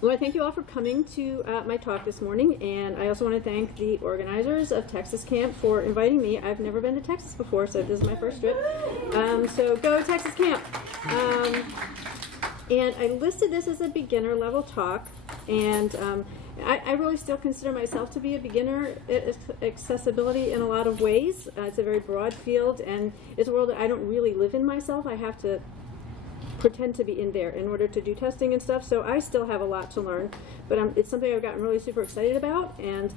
I want to thank you all for coming to my talk this morning, and I also want to thank the organizers of Texas Camp for inviting me. I've never been to Texas before, so this is my first trip. So go Texas Camp! And I listed this as a beginner level talk, and I really still consider myself to be a beginner at accessibility in a lot of ways. It's a very broad field, and it's a world that I don't really live in myself. I have to pretend to be in there in order to do testing and stuff, so I still have a lot to learn, but it's something I've gotten really super excited about, and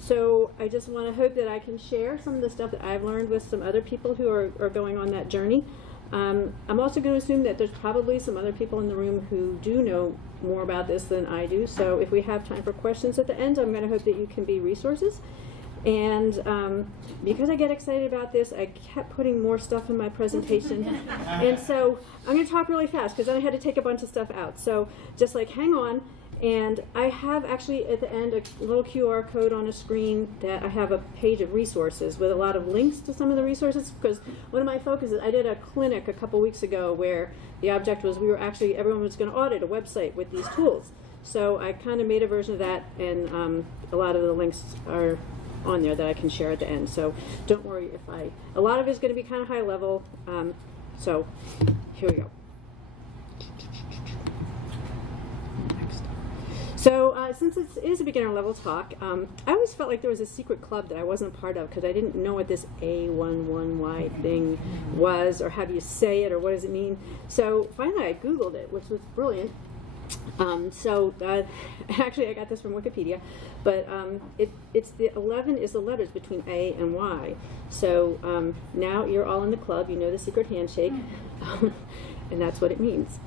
so I just want to hope that I can share some of the stuff that I've learned with some other people who are going on that journey. I'm also going to assume that there's probably some other people in the room who do know more about this than I do, so if we have time for questions at the end, I'm going to hope that you can be resources. And because I get excited about this, I kept putting more stuff in my presentation. And so I'm going to talk really fast because then I had to take a bunch of stuff out. So just like hang on. And I have actually at the end a little QR code on a screen that I have a page of resources with a lot of links to some of the resources, because one of my focuses, I did a clinic a couple weeks ago where the object was everyone was going to audit a website with these tools. So I kind of made a version of that, and a lot of the links are on there that I can share at the end. So don't worry if a lot of it is going to be kind of high level. So here we go. So since it is a beginner level talk, I always felt like there was a secret club that I wasn't a part of because I didn't know what this A11Y thing was, or how do you say it, or what does it mean. So finally I Googled it, which was brilliant. Actually I got this from Wikipedia, but it's the 11 is the letters between A and Y. So now you're all in the club, you know the secret handshake, and that's what it means.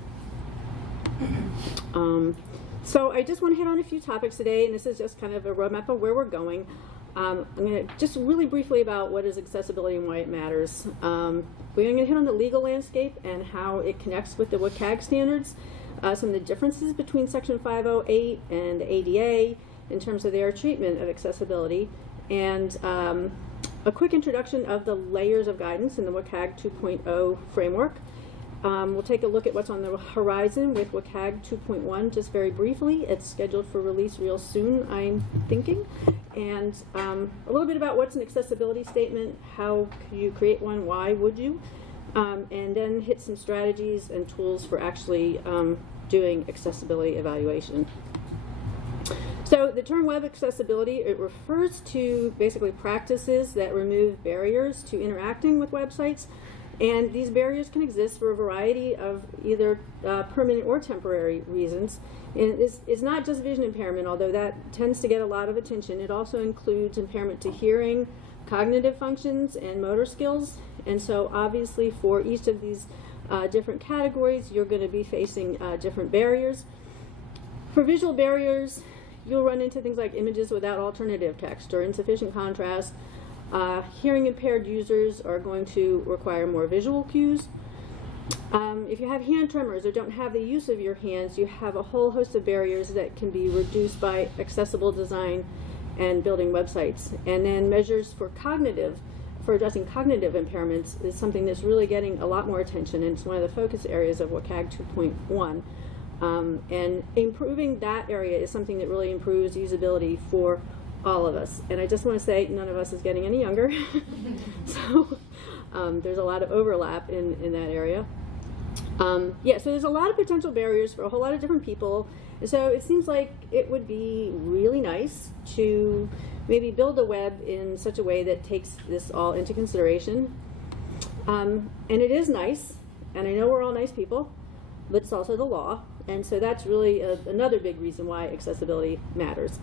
So I just want to hit on a few topics today, and this is just kind of a roadmap of where we're going. I'm going to just really briefly about what is accessibility and why it matters. We're going to hit on the legal landscape and how it connects with the WCAG standards. Some of the differences between Section 508 and the ADA in terms of their treatment of accessibility, and a quick introduction of the layers of guidance in the WCAG 2.0 framework. We'll take a look at what's on the horizon with WCAG 2.1 just very briefly. It's scheduled for release real soon, I'm thinking. And a little bit about what's an accessibility statement, how could you create one, why would you? And then hit some strategies and tools for actually doing accessibility evaluation. So the term web accessibility, it refers to basically practices that remove barriers to interacting with websites. And these barriers can exist for a variety of either permanent or temporary reasons. And it's not just vision impairment, although that tends to get a lot of attention. It also includes impairment to hearing, cognitive functions, and motor skills. And so obviously for each of these different categories, you're going to be facing different barriers. For visual barriers, you'll run into things like images without alternative text or insufficient contrast. Hearing impaired users are going to require more visual cues. If you have hand tremors or don't have the use of your hands, you have a whole host of barriers that can be reduced by accessible design and building websites. And then measures for addressing cognitive impairments is something that's really getting a lot more attention, and it's one of the focus areas of WCAG 2.1. And improving that area is something that really improves usability for all of us. And I just want to say none of us is getting any younger. So there's a lot of overlap in that area. So there's a lot of potential barriers for a whole lot of different people. So it seems like it would be really nice to maybe build a web in such a way that takes this all into consideration. And it is nice, and I know we're all nice people, but it's also the law. And so that's really another big reason why accessibility matters.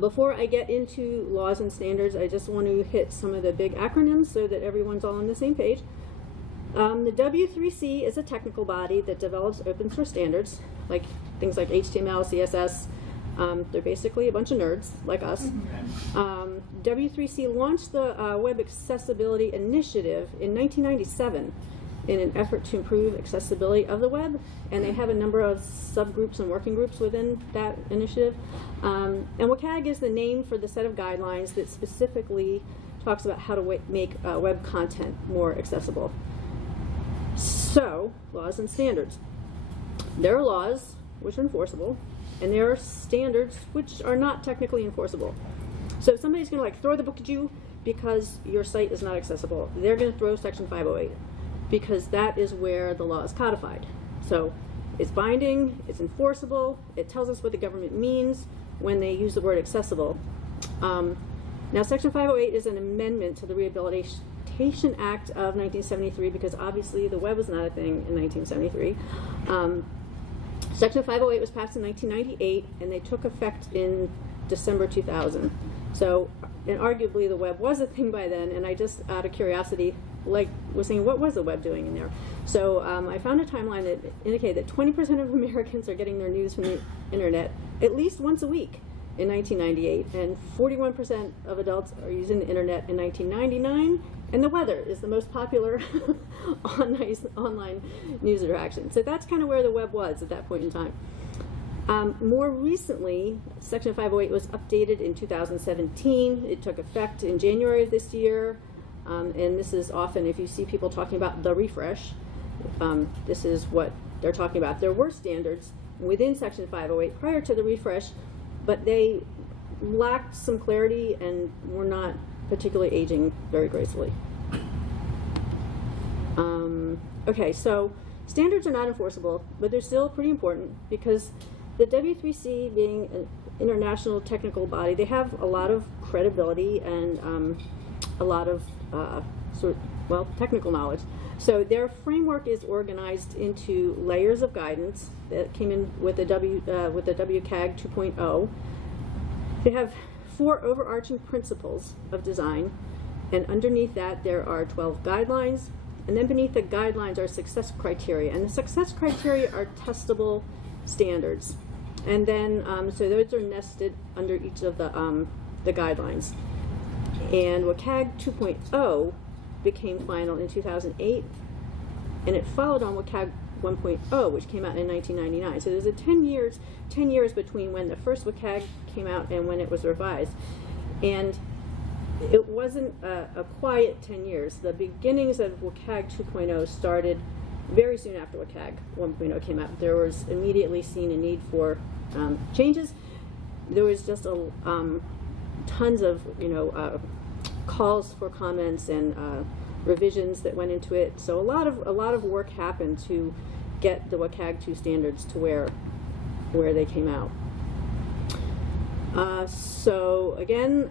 Before I get into laws and standards, I just want to hit some of the big acronyms so that everyone's all on the same page. The W3C is a technical body that develops open source standards, like things like HTML, CSS. They're basically a bunch of nerds like us. W3C launched the Web Accessibility Initiative in 1997 in an effort to improve accessibility of the web, and they have a number of subgroups and working groups within that initiative. And WCAG is the name for the set of guidelines that specifically talks about how to make web content more accessible. So, laws and standards. There are laws which are enforceable, and there are standards which are not technically enforceable. So if somebody's going to like throw the book at you because your site is not accessible, they're going to throw Section 508 because that is where the law is codified. So it's binding, it's enforceable, it tells us what the government means when they use the word accessible. Now Section 508 is an amendment to the Rehabilitation Act of 1973 because obviously the web was not a thing in 1973. Section 508 was passed in 1998 and they took effect in December 2000. So, and arguably the web was a thing by then, and I just, out of curiosity, like was saying, what was the web doing in there? So I found a timeline that indicated that 20% of Americans are getting their news from the internet at least once a week in 1998, and 41% of adults are using the internet in 1999, and the weather is the most popular online news interaction. So that's kind of where the web was at that point in time. More recently, Section 508 was updated in 2017. It took effect in January of this year, and this is often, if you see people talking about the refresh, this is what they're talking about. There were standards within Section 508 prior to the refresh, but they lacked some clarity and were not particularly aging very gracefully. Okay, so standards are not enforceable, but they're still pretty important because the W3C, being an international technical body, they have a lot of credibility and a lot of technical knowledge. So their framework is organized into layers of guidance that came in with the WCAG 2.0. They have 4 overarching principles of design, and underneath that there are 12 guidelines, and then beneath the guidelines are success criteria, and the success criteria are testable standards. And then, so those are nested under each of the guidelines. And WCAG 2.0 became final in 2008, and it followed on WCAG 1.0, which came out in 1999. So there's a 10 years between when the first WCAG came out and when it was revised. And it wasn't a quiet 10 years. The beginnings of WCAG 2.0 started very soon after WCAG 1.0 came out. There was immediately seen a need for changes. There was just tons of calls for comments and revisions that went into it. So a lot of work happened to get the WCAG 2 standards to where they came out. So again,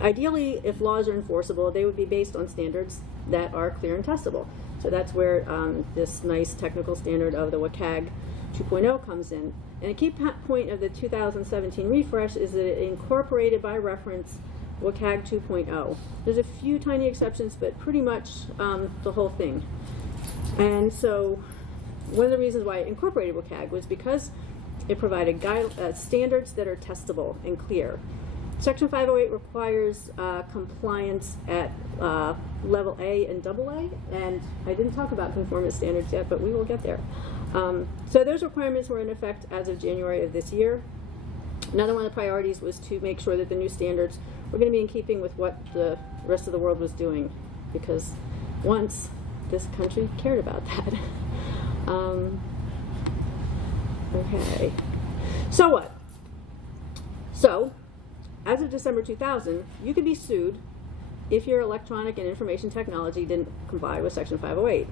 ideally, if laws are enforceable, they would be based on standards that are clear and testable. So that's where this nice technical standard of the WCAG 2.0 comes in. And a key point of the 2017 refresh is that it incorporated by reference WCAG 2.0. There's a few tiny exceptions, but pretty much the whole thing. And so one of the reasons why it incorporated WCAG was because it provided standards that are testable and clear. Section 508 requires compliance at level A and AA, and I didn't talk about conformance standards yet, but we will get there. So those requirements were in effect as of January of this year. Another one of the priorities was to make sure that the new standards were going to be in keeping with what the rest of the world was doing, because once this country cared about that. Okay, so what? So, as of December 2000, you could be sued if your electronic and information technology didn't comply with Section 508.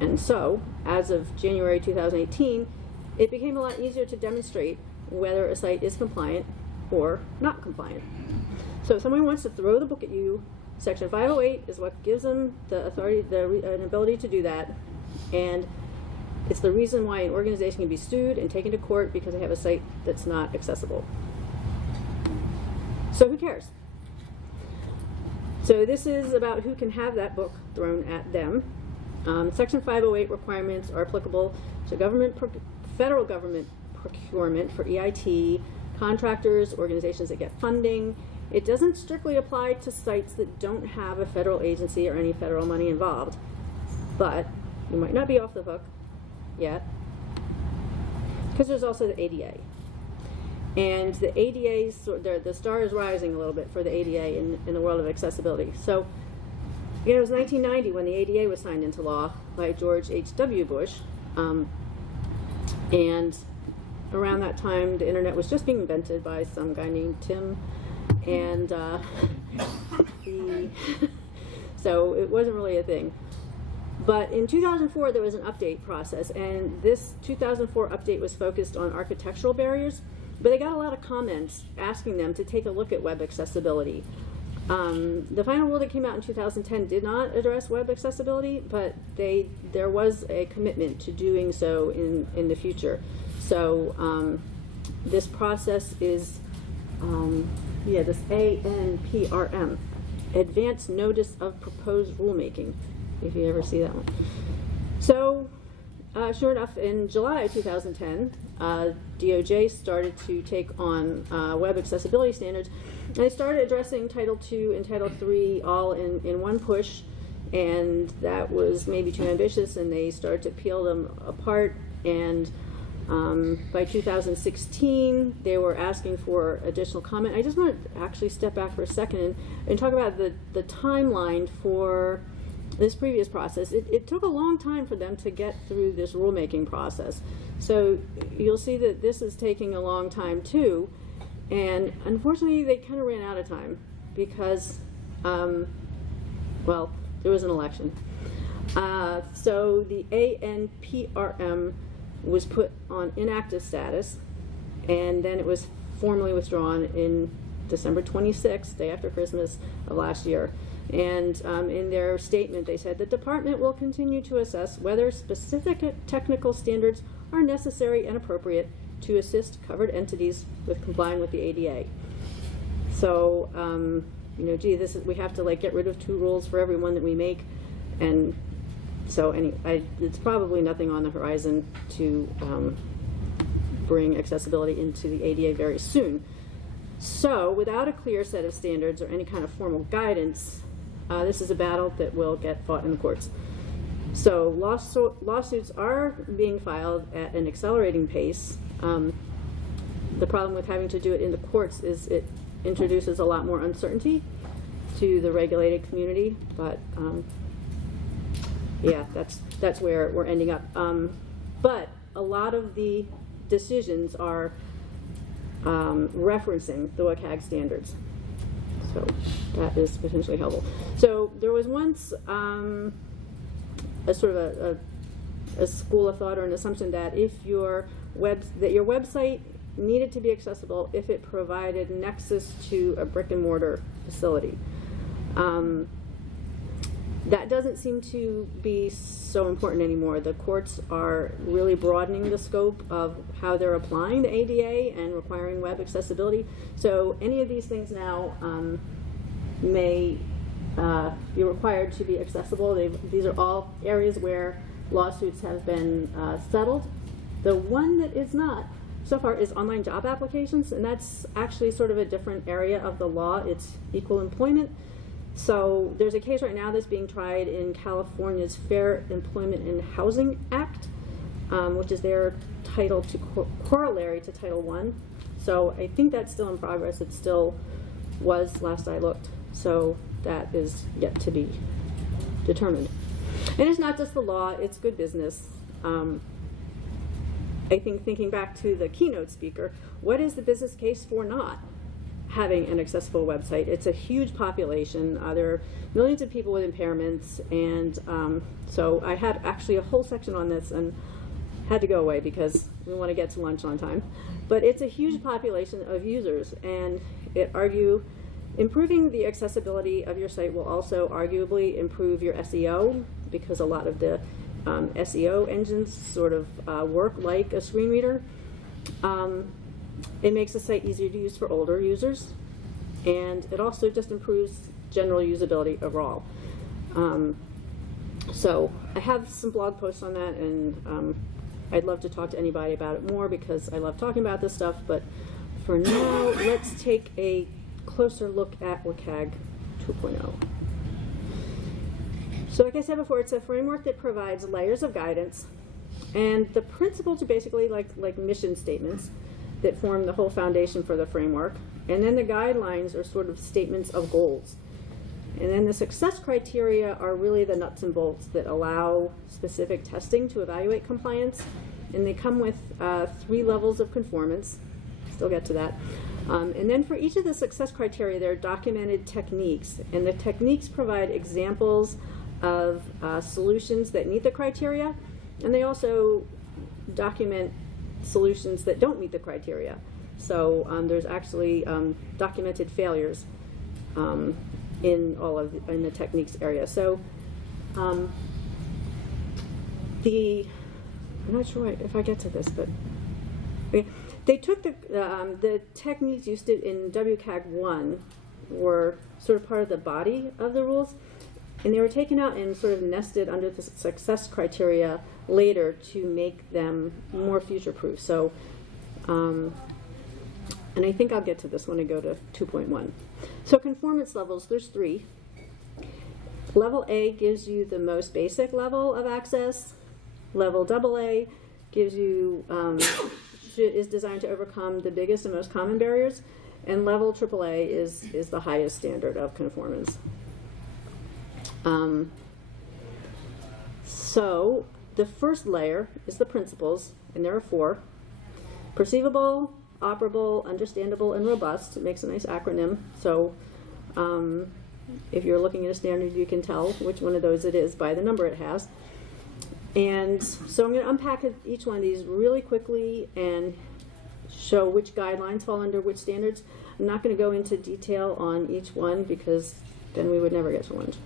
And so, as of January 2018, it became a lot easier to demonstrate whether a site is compliant or not compliant. So if someone wants to throw the book at you, Section 508 is what gives them the authority, an ability to do that, and it's the reason why an organization can be sued and taken to court because they have a site that's not accessible. So who cares? So this is about who can have that book thrown at them. Section 508 requirements are applicable to federal government procurement for EIT, contractors, organizations that get funding. It doesn't strictly apply to sites that don't have a federal agency or any federal money involved, but you might not be off the hook yet, because there's also the ADA. And the ADA, the star is rising a little bit for the ADA in the world of accessibility. So, it was 1990 when the ADA was signed into law by George H.W. Bush. And around that time, the internet was just being invented by some guy named Tim, and so it wasn't really a thing. But in 2004, there was an update process, and this 2004 update was focused on architectural barriers, but they got a lot of comments asking them to take a look at web accessibility. The final rule that came out in 2010 did not address web accessibility, but there was a commitment to doing so in the future. So this process is, this ANPRM, Advanced Notice of Proposed Rulemaking, if you ever see that one. So, sure enough, in July 2010, DOJ started to take on web accessibility standards, and they started addressing Title II and Title III all in one push, and that was maybe too ambitious, and they started to peel them apart, and by 2016, they were asking for additional comment. I just want to actually step back for a second and talk about the timeline for this previous process. It took a long time for them to get through this rulemaking process. So you'll see that this is taking a long time too. And unfortunately, they kind of ran out of time because, well, there was an election. So the ANPRM was put on inactive status, and then it was formally withdrawn in December 26th, day after Christmas of last year. And in their statement, they said the department will continue to assess whether specific technical standards are necessary and appropriate to assist covered entities with complying with the ADA. So, we have to get rid of 2 rules for every one that we make, and so anyway, it's probably nothing on the horizon to bring accessibility into the ADA very soon. So, without a clear set of standards or any kind of formal guidance, this is a battle that will get fought in the courts. So lawsuits are being filed at an accelerating pace. The problem with having to do it in the courts is it introduces a lot more uncertainty to the regulated community, but yeah, that's where we're ending up. But a lot of the decisions are referencing the WCAG standards. So that is potentially helpful. So there was once a sort of a school of thought or an assumption that if your website needed to be accessible if it provided nexus to a brick and mortar facility. That doesn't seem to be so important anymore. The courts are really broadening the scope of how they're applying the ADA and requiring web accessibility. So any of these things now may be required to be accessible. These are all areas where lawsuits have been settled. The one that is not so far is online job applications, and that's actually sort of a different area of the law. It's equal employment. So there's a case right now that's being tried in California's Fair Employment and Housing Act, which is their title to corollary to Title I. So I think that's still in progress. It still was last I looked. So that is yet to be determined. And it's not just the law, it's good business. I think thinking back to the keynote speaker, what is the business case for not having an accessible website? It's a huge population. There are millions of people with impairments, and so I had actually a whole section on this and had to go away because we want to get to lunch on time. But it's a huge population of users, and improving the accessibility of your site will also arguably improve your SEO, because a lot of the SEO engines sort of work like a screen reader. It makes the site easier to use for older users, and it also just improves general usability overall. So I have some blog posts on that, and I'd love to talk to anybody about it more because I love talking about this stuff, but for now, let's take a closer look at WCAG 2.0. So like I said before, it's a framework that provides layers of guidance, and the principles are basically like mission statements that form the whole foundation for the framework, and then the guidelines are sort of statements of goals. And then the success criteria are really the nuts and bolts that allow specific testing to evaluate compliance. and they come with 3 levels of conformance. Still get to that. And then for each of the success criteria, there are documented techniques, and the techniques provide examples of solutions that meet the criteria, and they also document solutions that don't meet the criteria. So there's actually documented failures in the techniques area. So I'm not sure if I get to this, but okay. They took the techniques used in WCAG 1 were sort of part of the body of the rules, and they were taken out and sort of nested under the success criteria later to make them more future-proof. So, and I think I'll get to this when I go to 2.1. So conformance levels, there's 3. Level A gives you the most basic level of access. Level AA gives you is designed to overcome the biggest and most common barriers, and level AAA is the highest standard of conformance. So the first layer is the principles, and there are 4: perceivable, operable, understandable, and robust. It makes a nice acronym. So if you're looking at a standard, you can tell which one of those it is by the number it has. And so I'm going to unpack each one of these really quickly and show which guidelines fall under which standards. I'm not going to go into detail on each one because then we would never get to lunch.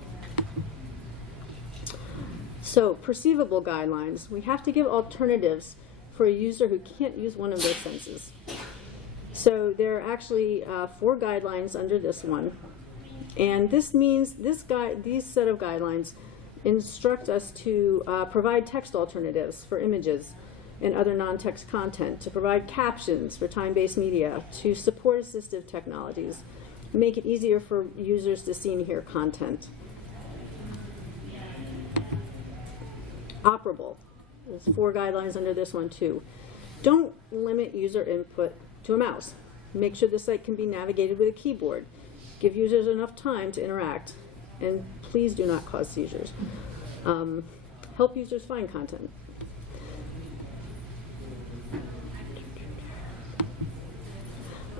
So perceivable guidelines. We have to give alternatives for a user who can't use one of their senses. So there are actually 4 guidelines under this one. And this means these set of guidelines instruct us to provide text alternatives for images and other non-text content, to provide captions for time-based media, to support assistive technologies, make it easier for users to see and hear content. Operable. There's 4 guidelines under this one too. Don't limit user input to a mouse. Make sure the site can be navigated with a keyboard. Give users enough time to interact. And please do not cause seizures. Help users find content.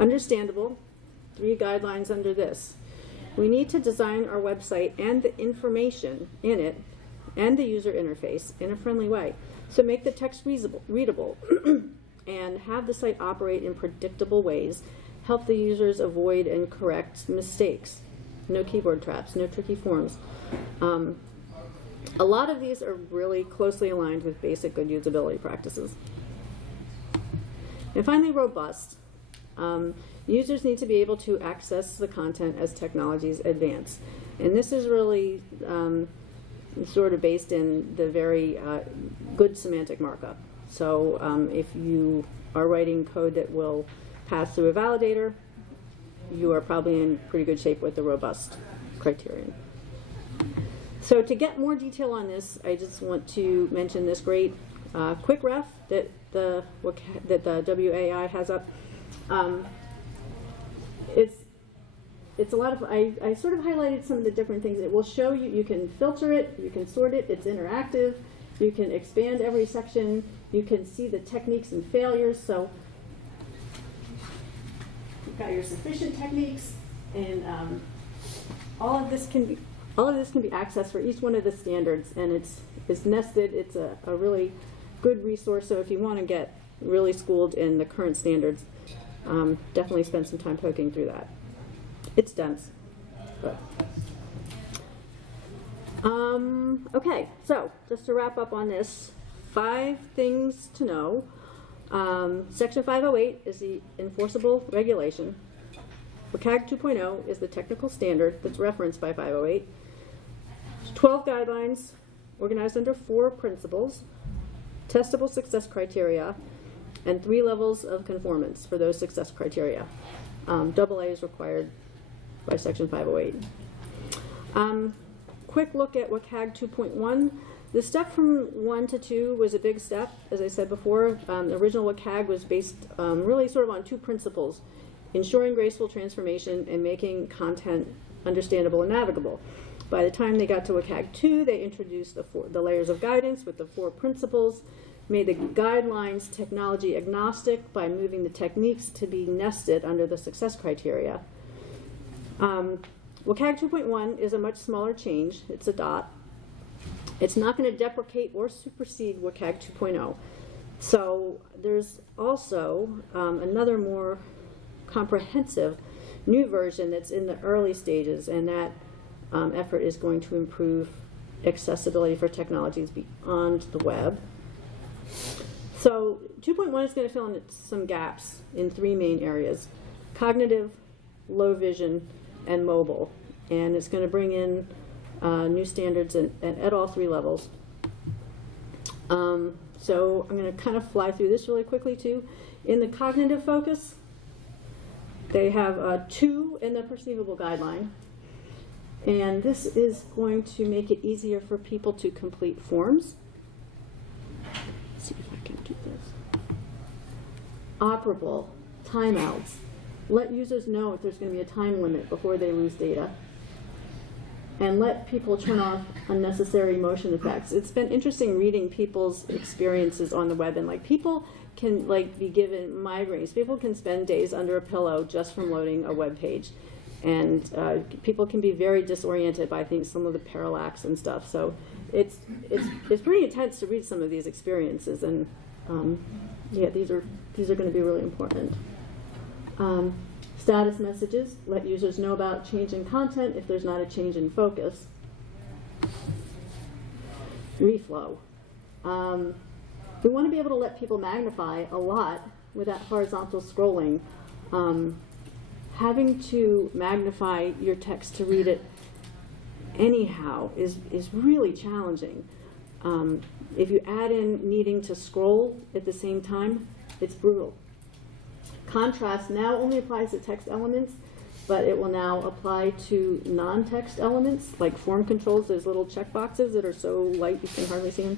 Understandable. 3 guidelines under this. We need to design our website and the information in it and the user interface in a friendly way. So make the text readable and have the site operate in predictable ways. Help the users avoid and correct mistakes. No keyboard traps, no tricky forms. A lot of these are really closely aligned with basic good usability practices. And finally, robust. Users need to be able to access the content as technologies advance. And this is really sort of based in the very good semantic markup. So if you are writing code that will pass through a validator, you are probably in pretty good shape with the robust criterion. So to get more detail on this, I just want to mention this great quickref that the WAI has up. It's a lot of, I sort of highlighted some of the different things. It will show you, you can filter it, you can sort it, it's interactive, you can expand every section, you can see the techniques and failures. So you've got your sufficient techniques, and all of this can be accessed for each one of the standards, and it's nested. It's a really good resource. So if you want to get really schooled in the current standards, definitely spend some time poking through that. It's dense. But. Okay, so just to wrap up on this, 5 things to know. Section 508 is the enforceable regulation. WCAG 2.0 is the technical standard that's referenced by 508. 12 guidelines organized under 4 principles, testable success criteria, and 3 levels of conformance for those success criteria. AA is required by Section 508. Quick look at WCAG 2.1. The step from 1 to 2 was a big step, as I said before. The original WCAG was based really sort of on 2 principles: ensuring graceful transformation and making content understandable and navigable. By the time they got to WCAG 2, they introduced the layers of guidance with the 4 principles made the guidelines technology agnostic by moving the techniques to be nested under the success criteria. WCAG 2.1 is a much smaller change. It's a dot. It's not going to deprecate or supersede WCAG 2.0. So there's also another more comprehensive new version that's in the early stages, and that effort is going to improve accessibility for technologies beyond the web. So 2.1 is going to fill in some gaps in three main areas: cognitive, low vision, and mobile. And it's going to bring in new standards at all three levels. So I'm going to kind of fly through this really quickly too. In the cognitive focus, they have 2 in the perceivable guideline. And this is going to make it easier for people to complete forms. Let's see if I can do this. Operable, timeouts. Let users know if there's going to be a time limit before they lose data. And let people turn off unnecessary motion effects. It's been interesting reading people's experiences on the web, and like people can be given migraines. People can spend days under a pillow just from loading a web page. And people can be very disoriented by some of the parallax and stuff. So it's pretty intense to read some of these experiences, and yeah, these are going to be really important. Status messages let users know about change in content if there's not a change in focus. Reflow. We want to be able to let people magnify a lot without horizontal scrolling. Having to magnify your text to read it anyhow is really challenging. If you add in needing to scroll at the same time, it's brutal. Contrast now only applies to text elements, but it will now apply to non-text elements, like form controls, those little check boxes that are so light you can hardly see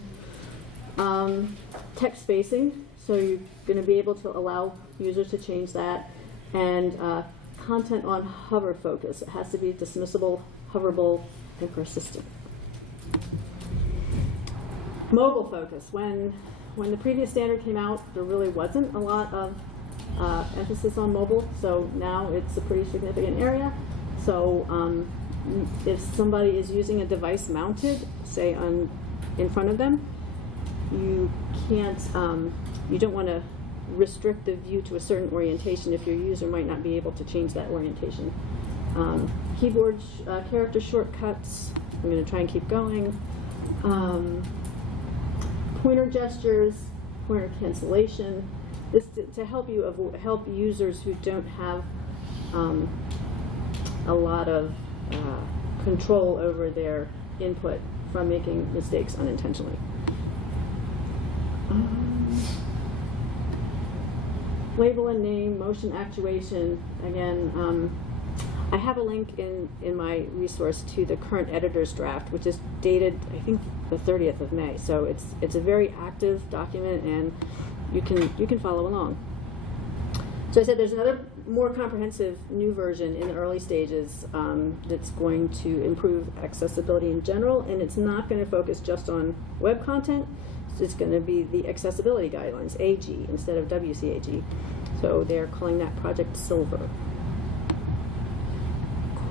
them. Text spacing, so you're going to be able to allow users to change that. And content on hover focus. It has to be dismissible, hoverable, and persistent. Mobile focus. When the previous standard came out, there really wasn't a lot of emphasis on mobile, so now it's a pretty significant area. So if somebody is using a device mounted, say in front of them, you can't, you don't want to restrict the view to a certain orientation if your user might not be able to change that orientation. Keyboard character shortcuts, I'm going to try and keep going. Pointer gestures, pointer cancellation. This to help you help users who don't have a lot of control over their input from making mistakes unintentionally. Label and name, motion actuation. Again, I have a link in my resource to the current editor's draft, which is dated, I think, the 30th of May. So it's a very active document, and you can follow along. So I said there's another more comprehensive new version in the early stages that's going to improve accessibility in general, and it's not going to focus just on web content. It's going to be the accessibility guidelines, AG, instead of WCAG. So they're calling that Project Silver.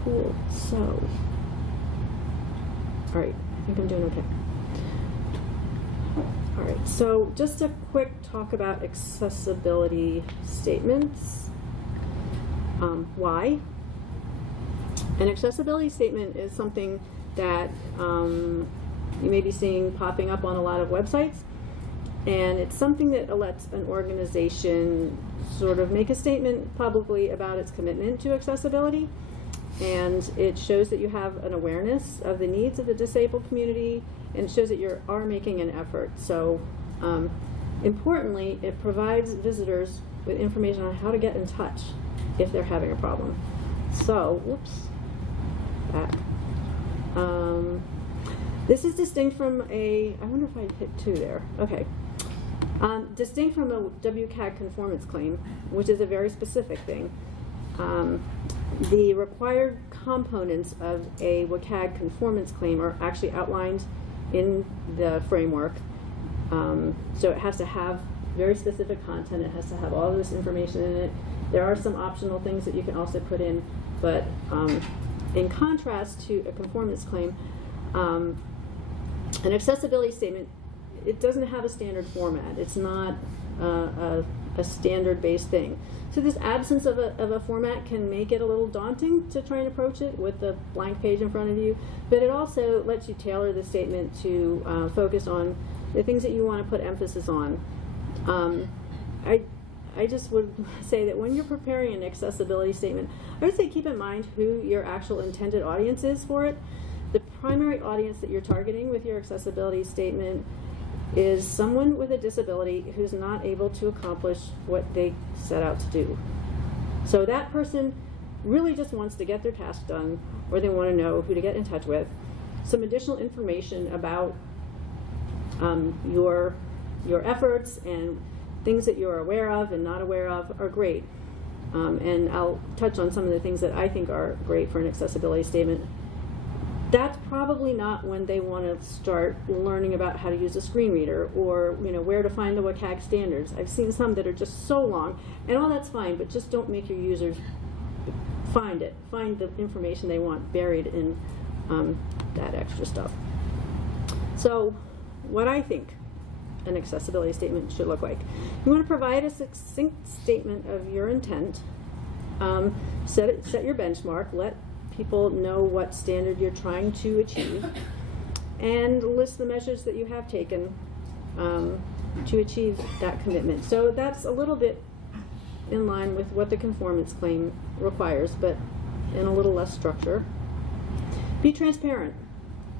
Cool. So, all right, I think I'm doing okay. All right, so just a quick talk about accessibility statements. Why? An accessibility statement is something that you may be seeing popping up on a lot of websites, and it's something that lets an organization sort of make a statement publicly about its commitment to accessibility, and it shows that you have an awareness of the needs of the disabled community, and it shows that you are making an effort. So importantly, it provides visitors with information on how to get in touch if they're having a problem. So, whoops, back. This is distinct from I wonder if I hit 2 there. Okay. Distinct from a WCAG conformance claim, which is a very specific thing. The required components of a WCAG conformance claim are actually outlined in the framework, So it has to have very specific content. It has to have all this information in it. There are some optional things that you can also put in, but in contrast to a conformance claim, an accessibility statement, it doesn't have a standard format. It's not a standard-based thing. So this absence of a format can make it a little daunting to try and approach it with the blank page in front of you, but it also lets you tailor the statement to focus on the things that you want to put emphasis on. I just would say that when you're preparing an accessibility statement, I would say keep in mind who your actual intended audience is for it. The primary audience that you're targeting with your accessibility statement is someone with a disability who's not able to accomplish what they set out to do. So that person really just wants to get their task done, or they want to know who to get in touch with. Some additional information about your efforts and things that you're aware of and not aware of are great. And I'll touch on some of the things that I think are great for an accessibility statement. That's probably not when they want to start learning about how to use a screen reader, or where to find the WCAG standards. I've seen some that are just so long, and all that's fine, but just don't make your users find it. Find the information they want buried in that extra stuff. So what I think an accessibility statement should look like. You want to provide a succinct statement of your intent, set your benchmark, let people know what standard you're trying to achieve, and list the measures that you have taken to achieve that commitment. So that's a little bit in line with what the conformance claim requires, but in a little less structure. Be transparent.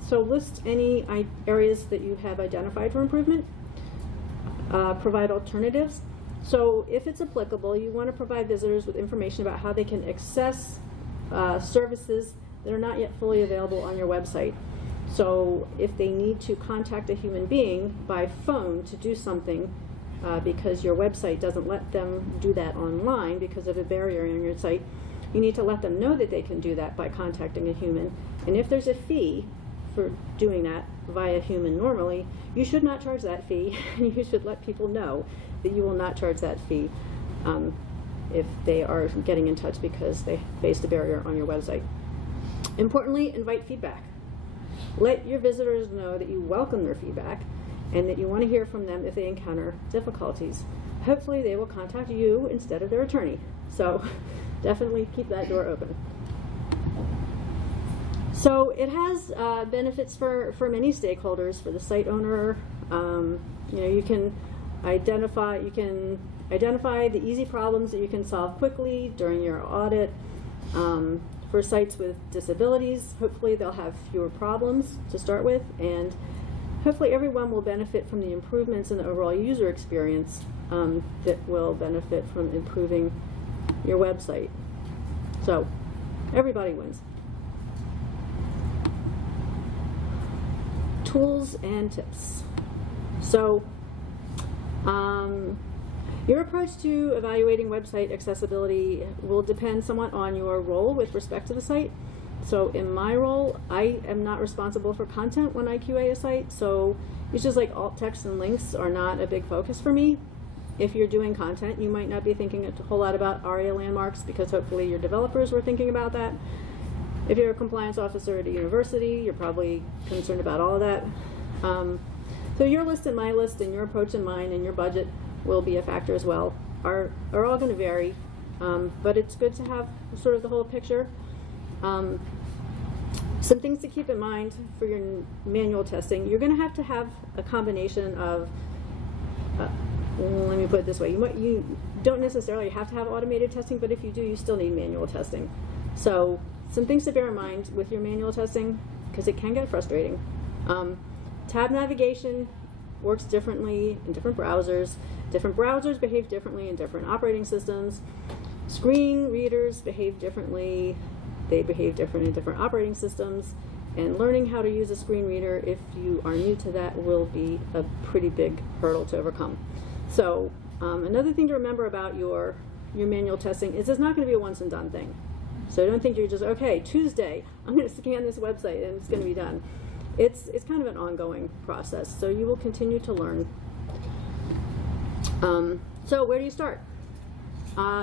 So list any areas that you have identified for improvement. Provide alternatives. So if it's applicable, you want to provide visitors with information about how they can access services that are not yet fully available on your website. So if they need to contact a human being by phone to do something because your website doesn't let them do that online because of a barrier on your site, you need to let them know that they can do that by contacting a human. And if there's a fee for doing that via human normally, you should not charge that fee. You should let people know that you will not charge that fee if they are getting in touch because they faced a barrier on your website. Importantly, invite feedback. Let your visitors know that you welcome their feedback and that you want to hear from them if they encounter difficulties. Hopefully they will contact you instead of their attorney. So definitely keep that door open. So it has benefits for many stakeholders. For the site owner, you can identify the easy problems that you can solve quickly during your audit. For sites with disabilities, hopefully they'll have fewer problems to start with, and hopefully everyone will benefit from the improvements in the overall user experience that will benefit from improving your website. So everybody wins. Tools and tips. So your approach to evaluating website accessibility will depend somewhat on your role with respect to the site. So in my role, I am not responsible for content when I QA a site, so issues like alt text and links are not a big focus for me. If you're doing content, you might not be thinking a whole lot about ARIA landmarks because hopefully your developers were thinking about that. If you're a compliance officer at a university, you're probably concerned about all of that. So your list and my list and your approach and mine and your budget will be a factor as well, are all going to vary, but it's good to have sort of the whole picture. Some things to keep in mind for your manual testing. You're going to have a combination of, let me put it this way, you don't necessarily have to have automated testing, but if you do, you still need manual testing. So some things to bear in mind with your manual testing, because it can get frustrating. Tab navigation works differently in different browsers. Different browsers behave differently in different operating systems. Screen readers behave differently. They behave differently in different operating systems. And learning how to use a screen reader, if you are new to that, will be a pretty big hurdle to overcome. So another thing to remember about your manual testing is it's not going to be a once and done thing. So don't think you're just, okay, Tuesday, I'm going to scan this website and it's going to be done. it's kind of an ongoing process, so you will continue to learn. So where do you start?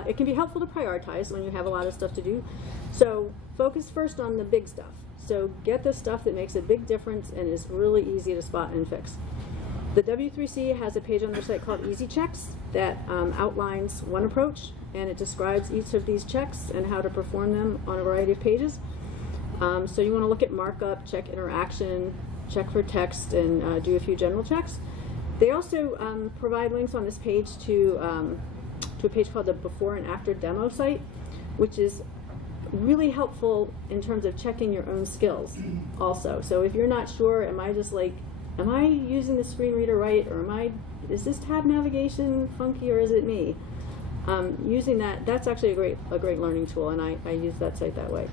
It can be helpful to prioritize when you have a lot of stuff to do. So focus first on the big stuff. So get the stuff that makes a big difference and is really easy to spot and fix. The W3C has a page on their site called Easy Checks that outlines one approach, and it describes each of these checks and how to perform them on a variety of pages. So you want to look at markup, check interaction, check for text, and do a few general checks. They also provide links on this page to a page called the Before and After Demo site, which is really helpful in terms of checking your own skills also. So if you're not sure, am I using the screen reader right, or is this tab navigation funky, or is it me? Using that's actually a great learning tool, and I use that site that way.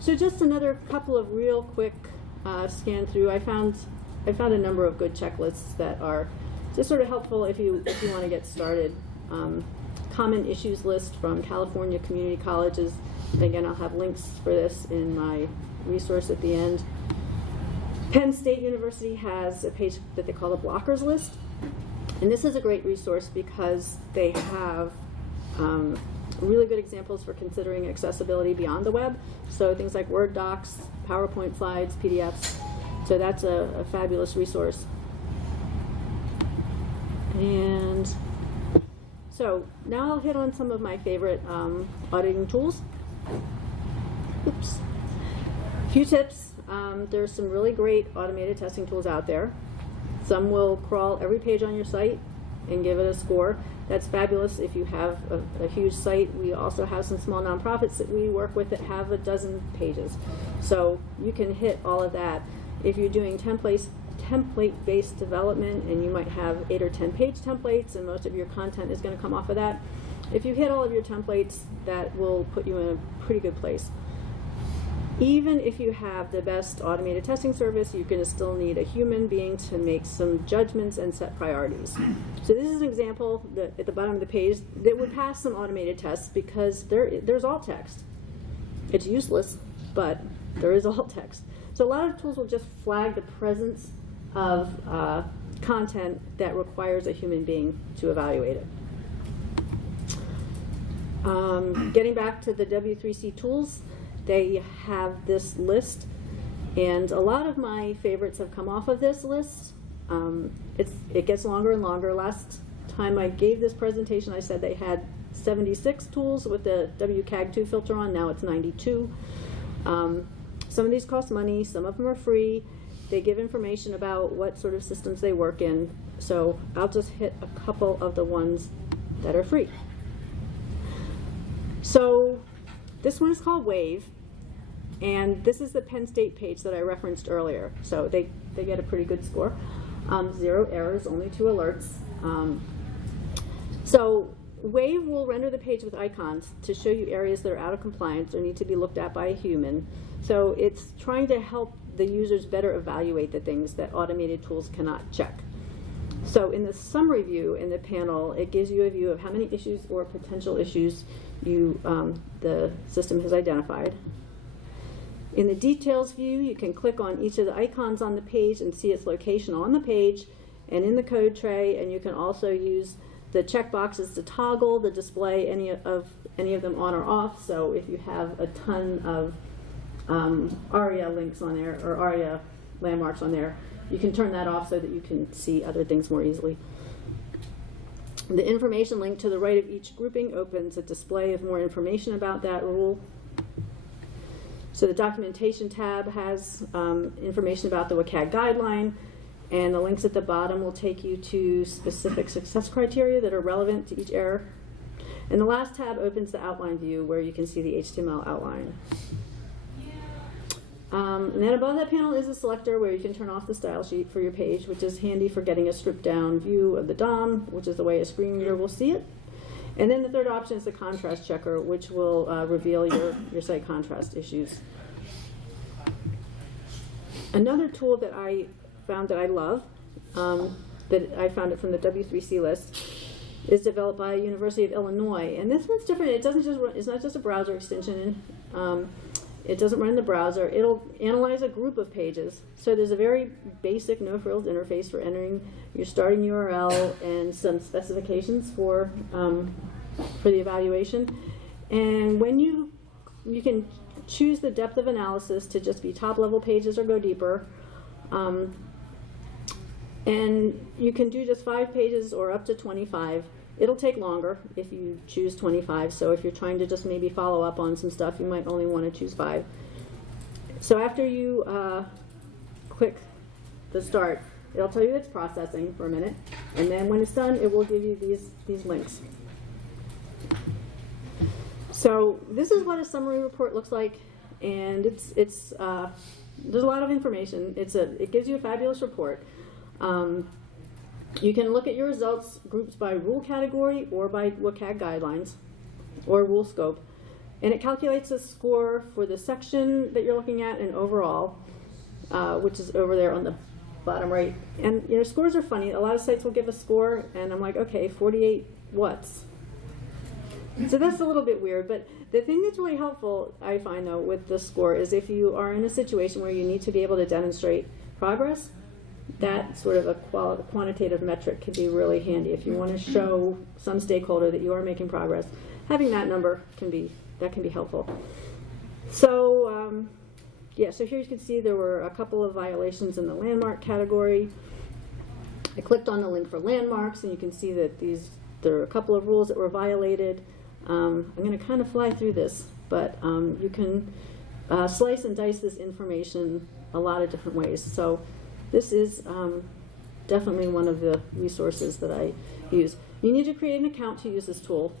So just another couple of real quick scan through. I found a number of good checklists that are just sort of helpful if you want to get started. Common issues list from California community colleges. Again, I'll have links for this in my resource at the end. Penn State University has a page that they call the blockers list, and this is a great resource because they have really good examples for considering accessibility beyond the web. So things like Word docs, PowerPoint slides, PDFs. So that's a fabulous resource. And so now I'll hit on some of my favorite auditing tools. Oops. A few tips. There's some really great automated testing tools out there. Some will crawl every page on your site and give it a score. That's fabulous if you have a huge site. We also have some small nonprofits that we work with that have a dozen pages. So you can hit all of that. If you're doing template-based development, and you might have 8 or 10 page templates, and most of your content is going to come off of that, if you hit all of your templates, that will put you in a pretty good place. Even if you have the best automated testing service, you're going to still need a human being to make some judgments and set priorities. So this is an example that at the bottom of the page that would pass some automated tests because there's alt text. It's useless, but there is alt text. So a lot of tools will just flag the presence of content that requires a human being to evaluate it. Getting back to the W3C tools, they have this list, and a lot of my favorites have come off of this list. It gets longer and longer. Last time I gave this presentation, I said they had 76 tools with the WCAG 2 filter on. Now it's 92. Some of these cost money, some of them are free. They give information about what sort of systems they work in. So I'll just hit a couple of the ones that are free. So this one is called Wave, and this is the Penn State page that I referenced earlier. So they get a pretty good score. 0 errors, only 2 alerts. So Wave will render the page with icons to show you areas that are out of compliance or need to be looked at by a human. So it's trying to help the users better evaluate the things that automated tools cannot check. So in the summary view in the panel, it gives you a view of how many issues or potential issues the system has identified. In the details view, you can click on each of the icons on the page and see its location on the page and in the code tray, and you can also use the checkboxes to toggle the display any of them on or off. So if you have a ton of ARIA links on there, or ARIA landmarks on there, you can turn that off so that you can see other things more easily. The information link to the right of each grouping opens a display of more information about that rule. So the documentation tab has information about the WCAG guideline, and the links at the bottom will take you to specific success criteria that are relevant to each error. And the last tab opens the outline view where you can see the HTML outline. And then above that panel is a selector where you can turn off the style sheet for your page, which is handy for getting a stripped down view of the DOM, which is the way a screen reader will see it. And then the third option is the contrast checker, which will reveal your site contrast issues. Another tool that I found that I love, that I found it from the W3C list, is developed by University of Illinois. And this one's different. It's not just a browser extension. It doesn't run in the browser. It'll analyze a group of pages. So there's a very basic no-frills interface for entering your starting URL and some specifications for the evaluation. And when you can choose the depth of analysis to just be top-level pages or go deeper. And you can do just 5 pages or up to 25. It'll take longer if you choose 25, so if you're trying to just maybe follow up on some stuff, you might only want to choose 5. So after you click the start, it'll tell you it's processing for a minute, and then when it's done, it will give you these links. So this is what a summary report looks like, and there's a lot of information. It gives you a fabulous report. You can look at your results groups by rule category or by WCAG guidelines or rule scope. And it calculates a score for the section that you're looking at and overall, which is over there on the bottom right. And scores are funny. A lot of sites will give a score, and I'm like, okay, 48 what's? So that's a little bit weird. But the thing that's really helpful, I find, though, with the score is if you are in a situation where you need to be able to demonstrate progress, that sort of a quantitative metric can be really handy. If you want to show some stakeholder that you are making progress, having that number can be helpful. So so here you can see there were a couple of violations in the landmark category. I clicked on the link for landmarks, and you can see that there are a couple of rules that were violated. I'm going to kind of fly through this, but you can slice and dice this information a lot of different ways. So this is definitely one of the resources that I use. You need to create an account to use this tool.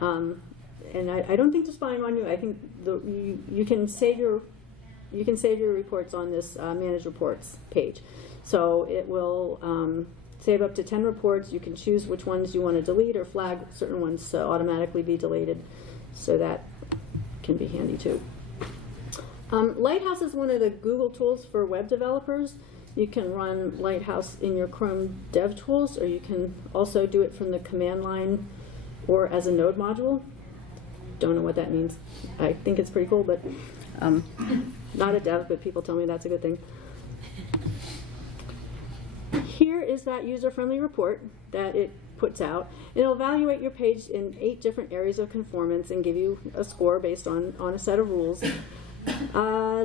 And I don't think they're spying on you. I think you can save your reports on this Manage Reports page. So it will save up to 10 reports. You can choose which ones you want to delete or flag certain ones to automatically be deleted. So that can be handy too. Lighthouse is one of the Google tools for web developers. You can run Lighthouse in your Chrome DevTools, or you can also do it from the command line or as a node module. Don't know what that means. I think it's pretty cool, but not a dev, but people tell me that's a good thing. Here is that user-friendly report that it puts out. It'll evaluate your page in 8 different areas of conformance and give you a score based on a set of rules.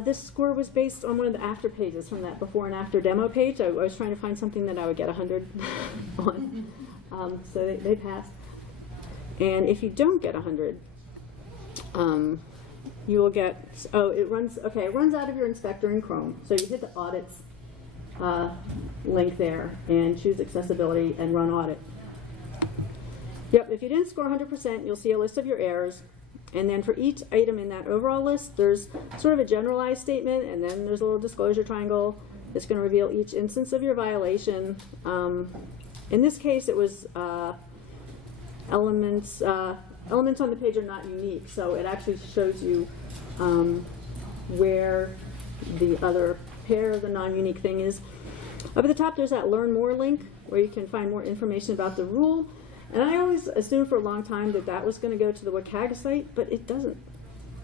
This score was based on one of the after pages from that before and after demo page. I was trying to find something that I would get 100 on. So they passed. And if you don't get 100, you will get, it runs out of your inspector in Chrome. So you hit the audits link there and choose accessibility and run audit. Yep, if you didn't score 100%, you'll see a list of your errors. And then for each item in that overall list, there's sort of a generalized statement, and then there's a little disclosure triangle that's going to reveal each instance of your violation. In this case, it was elements on the page are not unique, so it actually shows you where the other pair of the non-unique thing is. Up at the top, there's that Learn More link where you can find more information about the rule. And I always assumed for a long time that was going to go to the WCAG site, but it doesn't,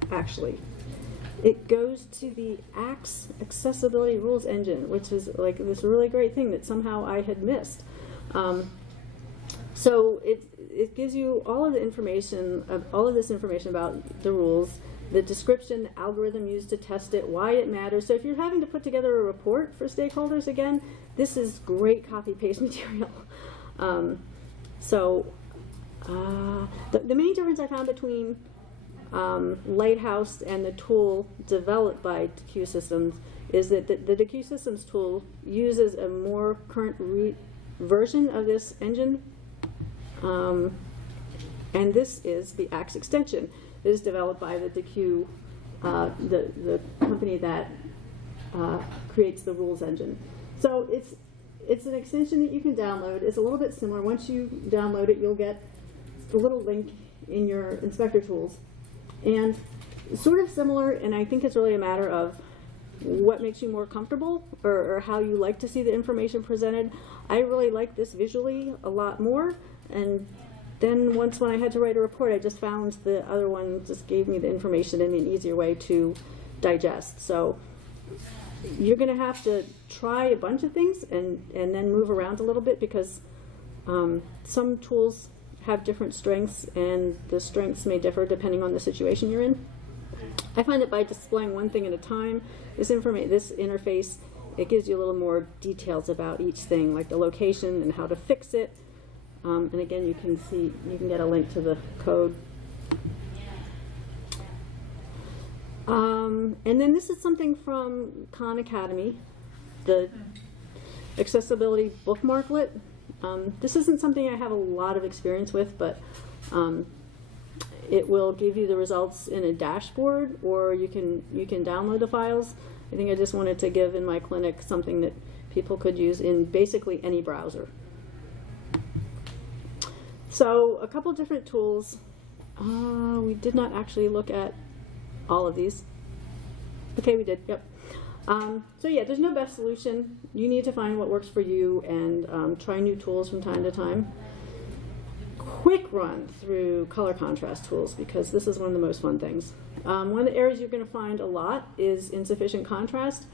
actually. It goes to the ACTS Accessibility Rules Engine, which is like this really great thing that somehow I had missed. So it gives you all of this information about the rules, the description, the algorithm used to test it, why it matters. So if you're having to put together a report for stakeholders again, this is great copy-paste material. The main difference I found between Lighthouse and the tool developed by DQ Systems is that the DQ Systems tool uses a more current version of this engine, and this is the ACTS extension. It is developed by the DQ, the company that creates the rules engine. So it's an extension that you can download. It's a little bit similar. Once you download it, you'll get a little link in your inspector tools. And sort of similar, and I think it's really a matter of what makes you more comfortable or how you like to see the information presented. I really like this visually a lot more, and then when I had to write a report, I just found the other one just gave me the information in an easier way to digest. So you're going to have to try a bunch of things and then move around a little bit, because some tools have different strengths, and the strengths may differ depending on the situation you're in. I find that by displaying one thing at a time, this interface, it gives you a little more details about each thing, like the location and how to fix it. And again, you can get a link to the code. And then this is something from Khan Academy, the accessibility bookmarklet. This isn't something I have a lot of experience with, but it will give you the results in a dashboard, or you can download the files. I think I just wanted to give in my clinic something that people could use in basically any browser. So a couple different tools. We did not actually look at all of these. Okay, we did, yep. So yeah, there's no best solution. You need to find what works for you and try new tools from time to time. Quick run through color contrast tools, because this is one of the most fun things. One of the areas you're going to find a lot is insufficient contrast.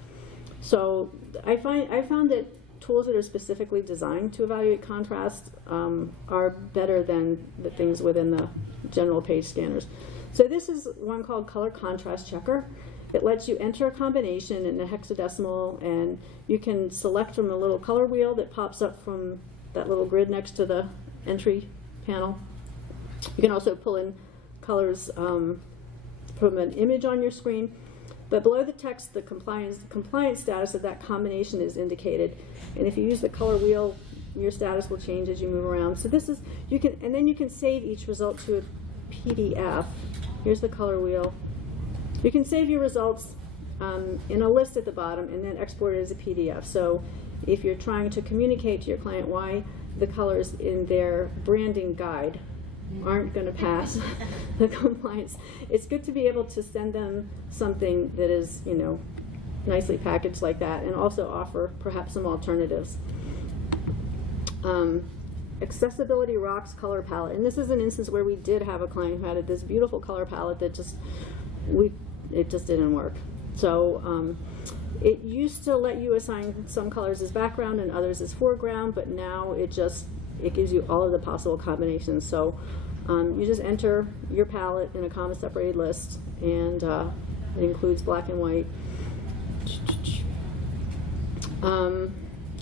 So I found that tools that are specifically designed to evaluate contrast are better than the things within the general page scanners. So this is one called Color Contrast Checker. It lets you enter a combination in a hexadecimal, and you can select from a little color wheel that pops up from that little grid next to the entry panel. You can also pull in colors from an image on your screen, but below the text, the compliance status of that combination is indicated. And if you use the color wheel, your status will change as you move around. So this is, and then you can save each result to a PDF. Here's the color wheel. You can save your results in a list at the bottom and then export it as a PDF. So if you're trying to communicate to your client why the colors in their branding guide aren't going to pass the compliance, it's good to be able to send them something that is, nicely packaged like that, and also offer perhaps some alternatives. Allyrocks Color Palette, and this is an instance where we did have a client who had this beautiful color palette that it just didn't work. So it used to let you assign some colors as background and others as foreground, but now it gives you all of the possible combinations. So you just enter your palette in a comma separated list, and it includes black and white.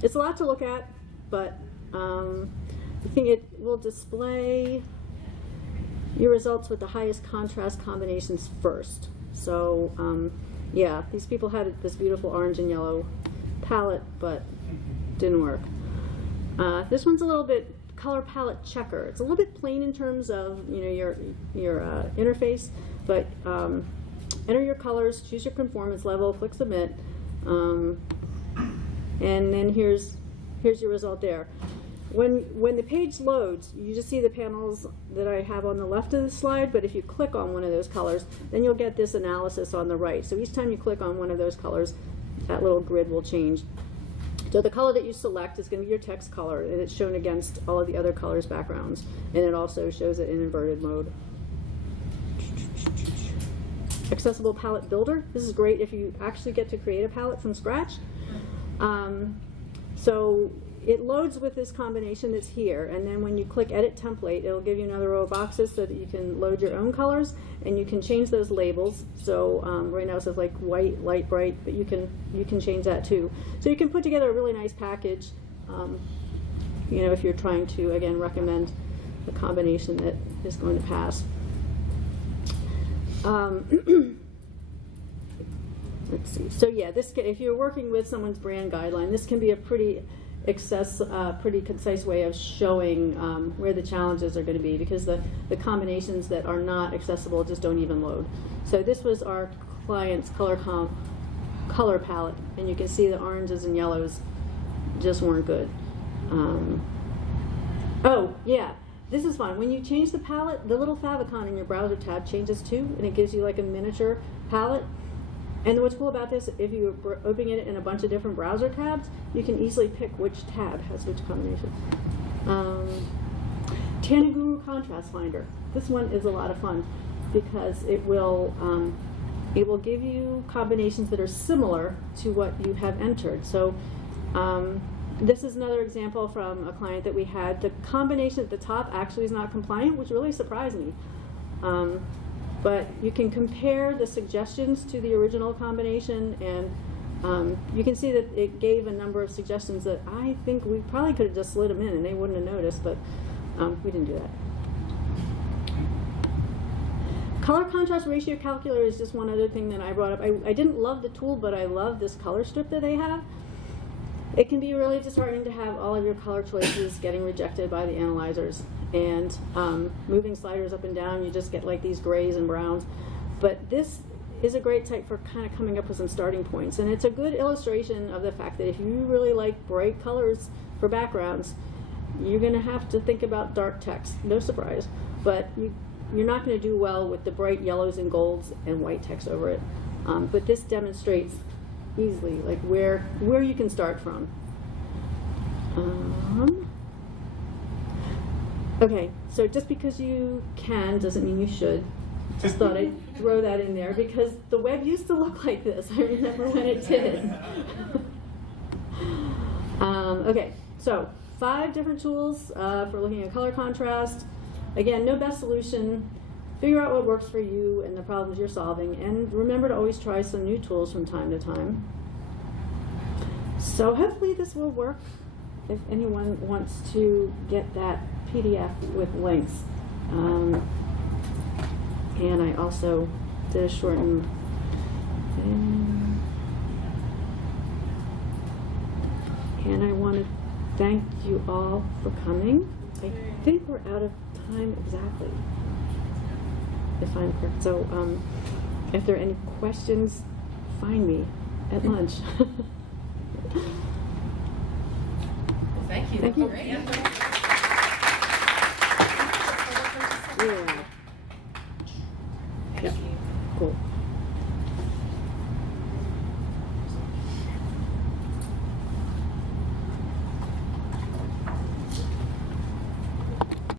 It's a lot to look at, but I think it will display your results with the highest contrast combinations first. So yeah, these people had this beautiful orange and yellow palette, but didn't work. This one's a little bit color palette checker. It's a little bit plain in terms of your interface, but enter your colors, choose your conformance level, click submit, and then here's your result there. When the page loads, you just see the panels that I have on the left of the slide, but if you click on one of those colors, then you'll get this analysis on the right. So each time you click on one of those colors, that little grid will change. So the color that you select is going to be your text color, and it's shown against all of the other colors' backgrounds, and it also shows it in inverted mode. Accessible Palette Builder. This is great if you actually get to create a palette from scratch. So it loads with this combination that's here, and then when you click Edit Template, it'll give you another row of boxes so that you can load your own colors, and you can change those labels. So right now it says like white, light, bright, but you can change that too. So you can put together a really nice package, if you're trying to, again, recommend a combination that is going to pass. Let's see. So yeah, if you're working with someone's brand guideline, this can be a pretty concise way of showing where the challenges are going to be, because the combinations that are not accessible just don't even load. So this was our client's color palette, and you can see the oranges and yellows just weren't good. Oh yeah, this is fun. When you change the palette, the little favicon in your browser tab changes too, and it gives you like a miniature palette. And what's cool about this, if you're opening it in a bunch of different browser tabs, you can easily pick which tab has which combination. Tanaguru Contrast Finder. This one is a lot of fun because it will it will give you combinations that are similar to what you have entered. So this is another example from a client that we had. The combination at the top actually is not compliant, which really surprised me. But you can compare the suggestions to the original combination, and you can see that it gave a number of suggestions that I think we probably could have just slid them in and they wouldn't have noticed, but we didn't do that. Color contrast ratio calculator is just one other thing that I brought up. I didn't love the tool, but I love this color strip that they have. It can be really disheartening to have all of your color choices getting rejected by the analyzers, and moving sliders up and down, you just get like these grays and browns. But this is a great type for kind of coming up with some starting points, and it's a good illustration of the fact that if you really like bright colors for backgrounds, you're going to have to think about dark text. No surprise, but you're not going to do well with the bright yellows and golds and white text over it. But this demonstrates easily like where you can start from. Okay, so just because you can doesn't mean you should. Just thought I'd throw that in there because the web used to look like this. I remember when it did. Okay, so 5 different tools for looking at color contrast. Again, no best solution. Figure out what works for you and the problems you're solving, and remember to always try some new tools from time to time. So hopefully this will work if anyone wants to get that PDF with links. And I also did a shortened thing. And I want to thank you all for coming. I think we're out of time exactly, if I'm correct. So if there are any questions, find me at lunch. Well, thank you. Thank you. Great. Yeah. Thank you. Cool.